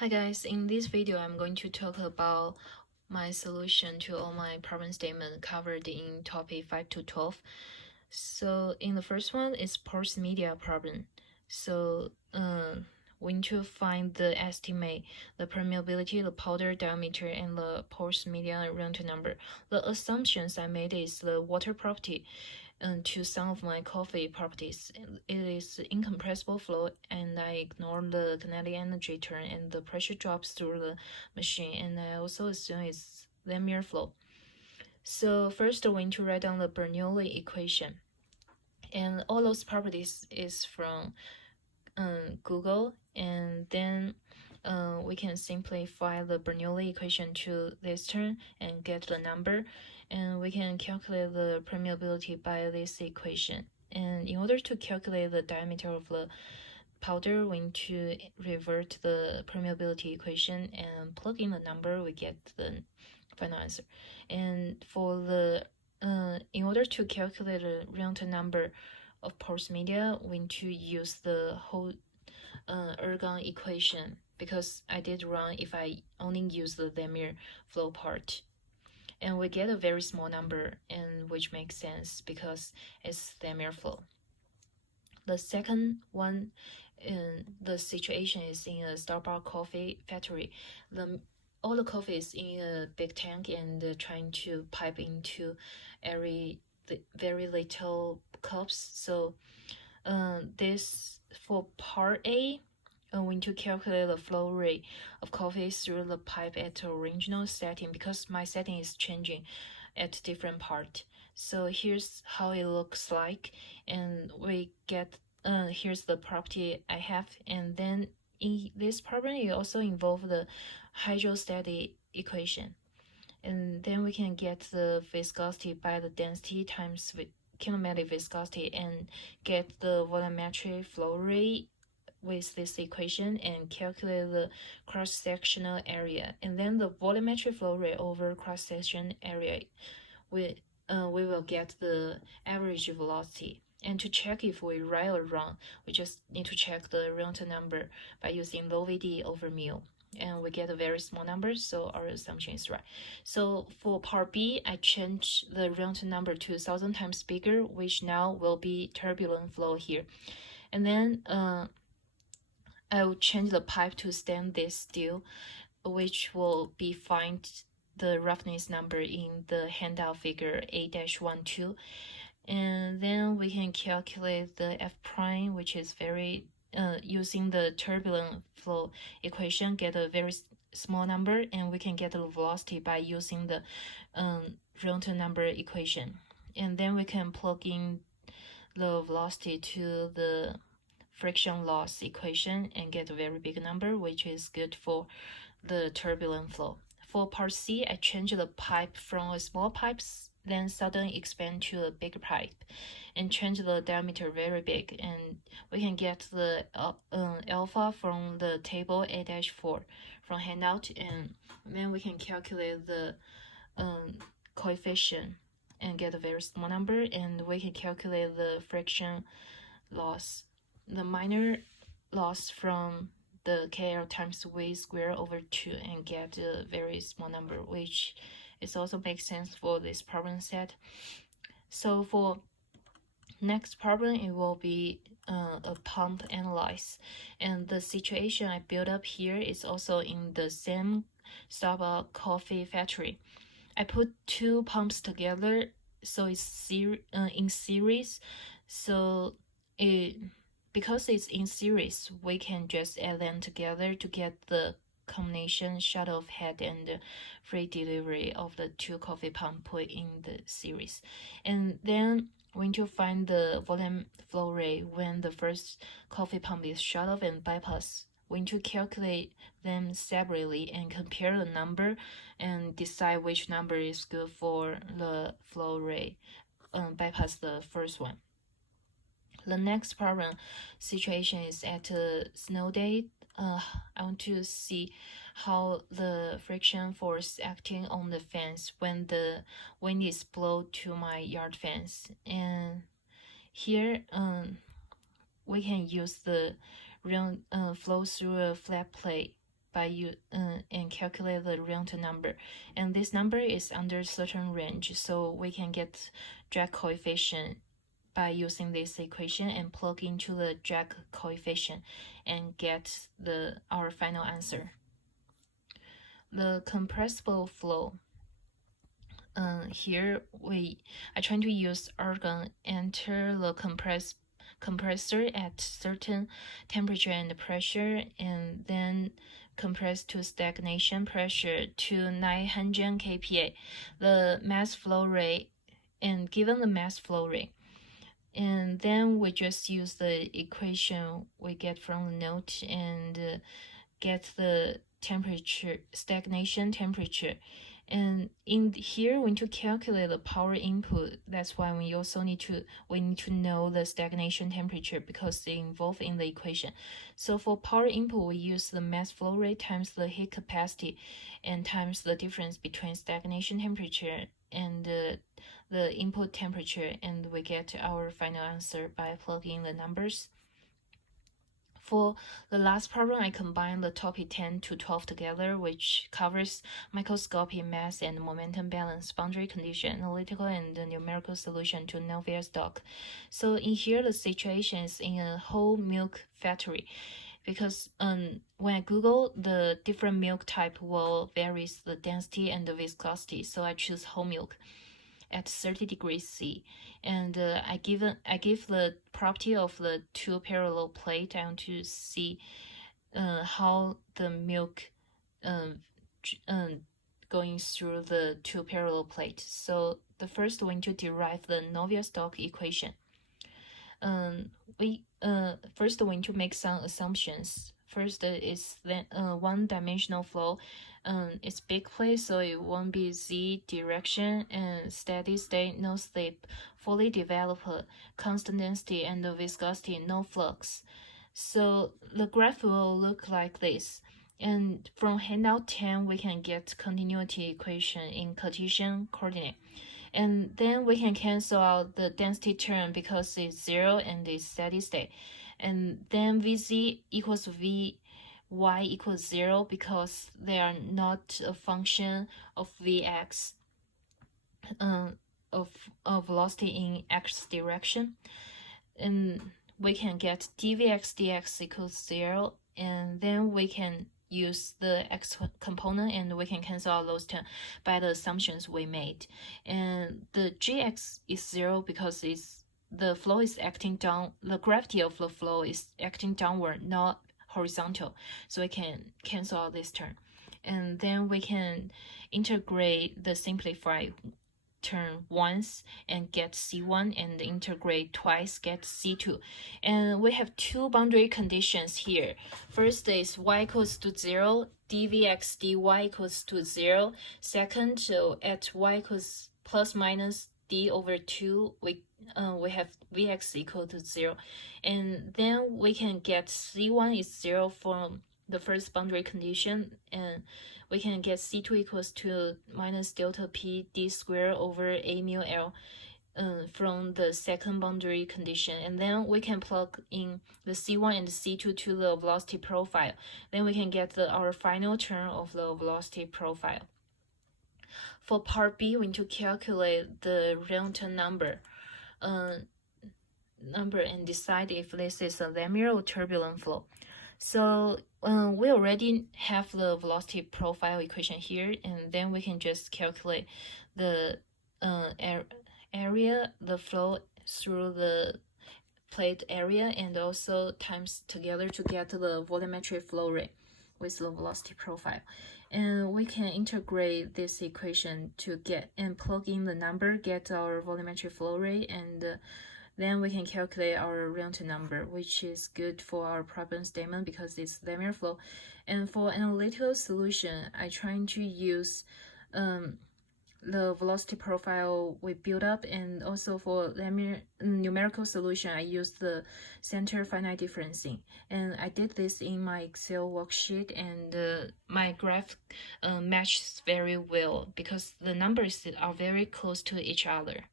Hi guys, in this video I'm going to talk about my solution to all my problem statement covered in topic 5 to 12. So in the first one is porous media problem. So we need to find the estimate, the permeability, the powder diameter, and the porous media round number. The assumptions I made is the water property to some of my coffee properties. It is incompressible flow, and I ignore the kinetic energy turn and the pressure drops through the machine, and I also assume it's linear flow. So first we need to write down the Bernoulli equation, and all those properties is from Google, and then we can simplify the Bernoulli equation to this term and get the number, and we can calculate the permeability by this equation. And in order to calculate the diameter of the powder, we need to revert the permeability equation and plug in the number, we get the final answer. And for the in order to calculate the round number of porous media, we need to use the whole ergon equation, because I did wrong if I only use the linear flow part. And we get a very small number, and which makes sense because it's linear flow. The second one, the situation is in a Starbucks coffee factory. All the coffee is in a big tank and trying to pipe into very little cups. So this for part A, we need to calculate the flow rate of coffee through the pipe at the original setting, because my setting is changing at different part. So here's how it looks like, and we get here's the property I have, and then in this problem it also involves the hydrostatic equation, and then we can get the viscosity by the density times kinematic viscosity and get the volumetric flow rate with this equation and calculate the cross-sectional area, and then the volumetric flow rate over cross-section area, we will get the average velocity. And to check if we right or wrong, we just need to check the round number by using low VD over mu, and we get a very small number, so our assumption is right. So for part B, I change the round number to 1,000 times bigger, which now will be turbulent flow here. And then I will change the pipe to stainless steel, which will be find the roughness number in the handout figure A-12. And then we can calculate the F prime, which is very using the turbulent flow equation, get a very small number, and we can get the velocity by using the round number equation. And then we can plug in the velocity to the friction loss equation and get a very big number, which is good for the turbulent flow. For part C, I change the pipe from a small pipe, then suddenly expand to a bigger pipe, and change the diameter very big, and we can get the alpha from the table A-4 from handout, and then we can calculate the coefficient and get a very small number, and we can calculate the friction loss, the minor loss from the KL times V square over 2, and get a very small number, which is also makes sense for this problem set. So for next problem, it will be a pump analyze, and the situation I built up here is also in the same Starbucks coffee factory. I put two pumps together, so it's in series. So because it's in series, we can just add them together to get the combination shut off head and free delivery of the two coffee pump put in the series. And then we need to find the volume flow rate when the first coffee pump is shut off and bypass. We need to calculate them separately and compare the number and decide which number is good for the flow rate, bypass the first one. The next problem situation is at a snow day. I want to see how the friction force acting on the fence when the wind is blown to my yard fence. And here, we can use the flow through a flat plate and calculate the real number, and this number is under certain range, so we can get drag coefficient by using this equation and plug into the drag coefficient and get our final answer. The compressible flow. Here I try to use argon enter the compressor at certain temperature and pressure, and then compress to stagnation pressure to 900 kPa. The mass flow rate, and given the mass flow rate, and then we just use the equation we get from the note and get the temperature, stagnation temperature. And in here, we need to calculate the power input. That's why we also need to know the stagnation temperature because they involve in the equation. So for power input, we use the mass flow rate times the heat capacity and times the difference between stagnation temperature and the input temperature, and we get our final answer by plugging the numbers. For the last problem, I combined the topic 10 to 12 together, which covers microscopic mass and momentum balance, boundary condition, analytical and numerical solution to Navier-Stokes. So in here, the situation is in a whole milk factory, because when I Google, the different milk type will varies the density and the viscosity, so I choose whole milk at 30 degrees C, and I give the property of the two parallel plate down to see how the milk going through the two parallel plates. So the first we need to derive the Navier-Stokes equation. We need to make some assumptions. First is then one-dimensional flow. It's big plate, so it won't be z direction, and steady state, no slip, fully developed, constant density and viscosity, no flux. So the graph will look like this. And from handout 10, we can get continuity equation in Cartesian coordinate. And then we can cancel out the density term because it's 0 and it's steady state. And then Vz equals V, y equals 0 because they are not a function of Vx, of velocity in x direction. And we can get dvx dx equals 0, and then we can use the x component and we can cancel out those terms by the assumptions we made. And the gx is 0 because the flow is acting down, the gravity of the flow is acting downward, not horizontal, so we can cancel out this term. And then we can integrate the simplified term once and get C1, and integrate twice, get C2. And we have two boundary conditions here. First is y equals to 0, dvx dy equals to 0. Second, so at y equals plus minus d over 2, we have vx equal to 0. And then we can get C1 is 0 from the first boundary condition, and we can get C2 equals to minus delta P d squared over A mu L from the second boundary condition. And then we can plug in the C1 and the C2 to the velocity profile. Then we can get our final term of the velocity profile. For part B, we need to calculate the Reynolds number and decide if this is a linear or turbulent flow. So we already have the velocity profile equation here, and then we can just calculate the area, the flow through the plate area, and also times together to get the volumetric flow rate with the velocity profile. And we can integrate this equation to get and plug in the number, get our volumetric flow rate, and then we can calculate our Reynolds number, which is good for our problem statement because it's linear flow. And for analytical solution, I try to use the velocity profile we built up, and also for numerical solution, I use the center finite differencing. And I did this in my Excel worksheet, and my graph matches very well because the numbers are very close to each other.